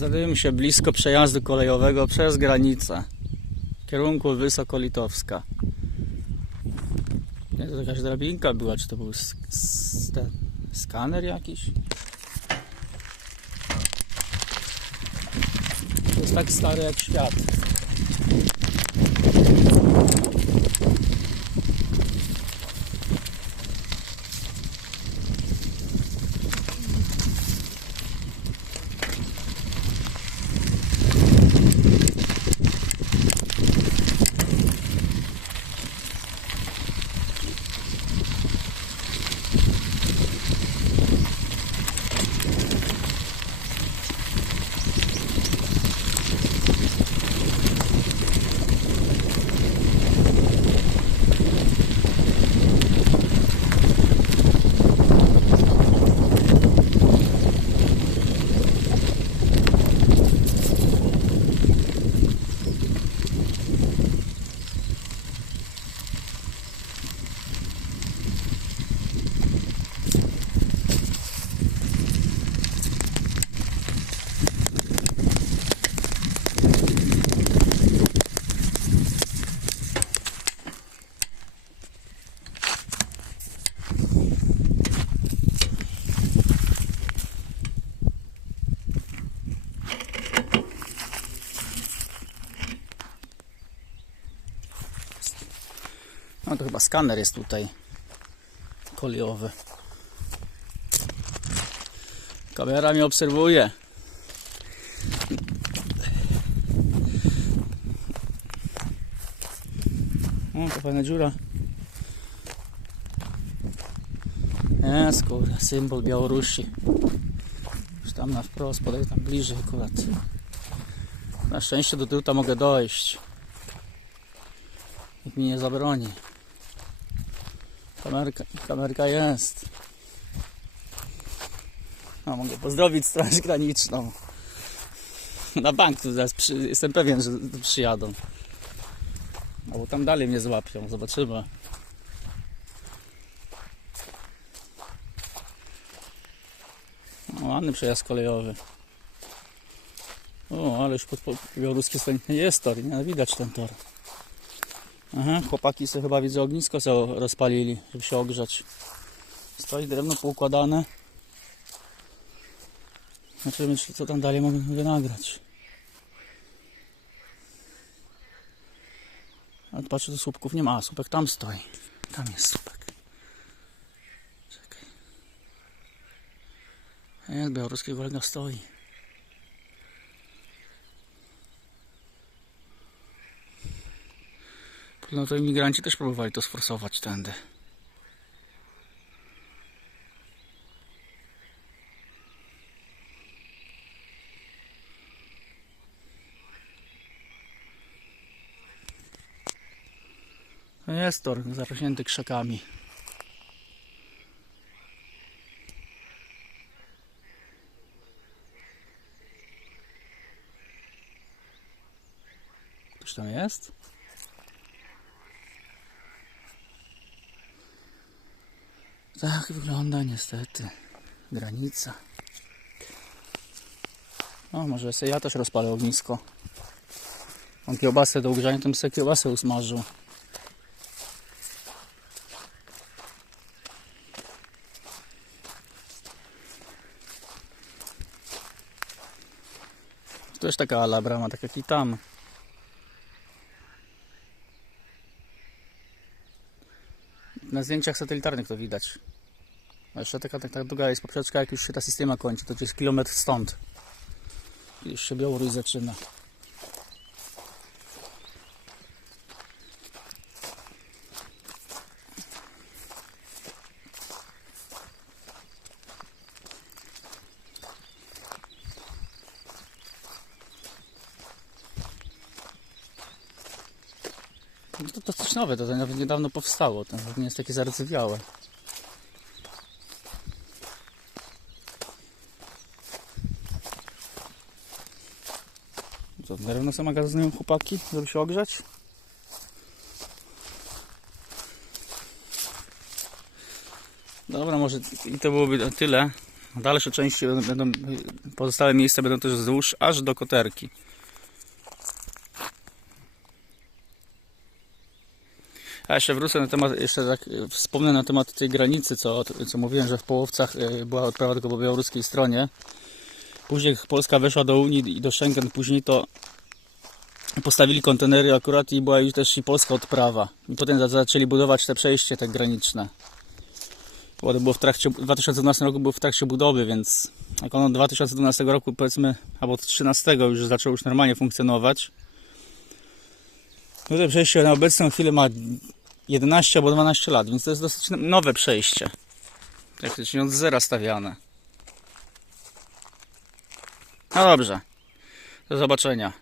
Znajdujemy się blisko przejazdu kolejowego przez granicę w kierunku Wysokolitowska. Nie, to jakaś drabinka była, czy to był ten skaner jakiś? To jest tak stary jak świat. No to chyba skaner jest tutaj kolejowy. Kamera mnie obserwuje. O, to fajna dziura. Jest, kurde, symbol Białorusi. Już tam na wprost, podaj tam bliżej akurat. Na szczęście do tyłu mogę dojść. Nikt mi nie zabroni. Kamerka, kamerka jest. No, mogę pozdrowić Straż Graniczną. Na bank tu zaraz przy, jestem pewien, że przyjadą. Albo tam dalej mnie złapią, zobaczymy. O, ładny przejazd kolejowy. O, ale już pod, pod białoruskie stronie jest tor, nie widać ten tor. Aha, chłopaki sobie chyba widzę ognisko sobie rozpalili, żeby się ogrzać. Stoi drewno poukładane. Zobaczymy, czy co tam dalej mogę nagrać. Ale patrzę, tu słupków nie ma. A, słupek tam stoi. Tam jest słupek. Czekaj. Jest, białoruski kolega stoi. No to imigranci też próbowali to sforsować tędy. No Jest tor zarośnięty krzakami. Ktoś tam jest? Tak wygląda niestety granica. O, może sobie ja też rozpalę ognisko. Mam kiełbasę do to bym sobie kiełbasę usmażył. To też taka ala brama, tak jak i tam. Na zdjęciach satelitarnych to widać. A jeszcze taka, taka długa jest poprzeczka, jak już się ta systema kończy, to jest kilometr stąd. I Już się Białoruś zaczyna. No to, to coś nowe, to, nawet niedawno powstało, to nie jest takie zardzewiałe. Co, drewno sobie magazynują chłopaki, żeby się ogrzać? Dobra, może i to byłoby na tyle. Dalsze części będą, będą pozostałe miejsca będą też wzdłuż aż do koterki. A jeszcze wrócę na temat, jeszcze tak e, wspomnę na temat tej granicy, co, co mówiłem, że w Połowcach e, była odprawa tylko po białoruskiej stronie. Później jak Polska weszła do Unii i do Schengen, później to postawili kontenery akurat i była już też i polska odprawa. I potem za- zaczęli budować te przejście te graniczne. Bo to było w trakcie, w 2012 roku było w trakcie budowy, więc jak ono od 2012 roku powiedzmy, albo od 2013 już zaczęło już normalnie funkcjonować. No to przejście na obecną chwilę ma 11 albo 12 lat, więc to jest dosyć nowe przejście. Praktycznie od zera stawiane. No dobrze. Do zobaczenia.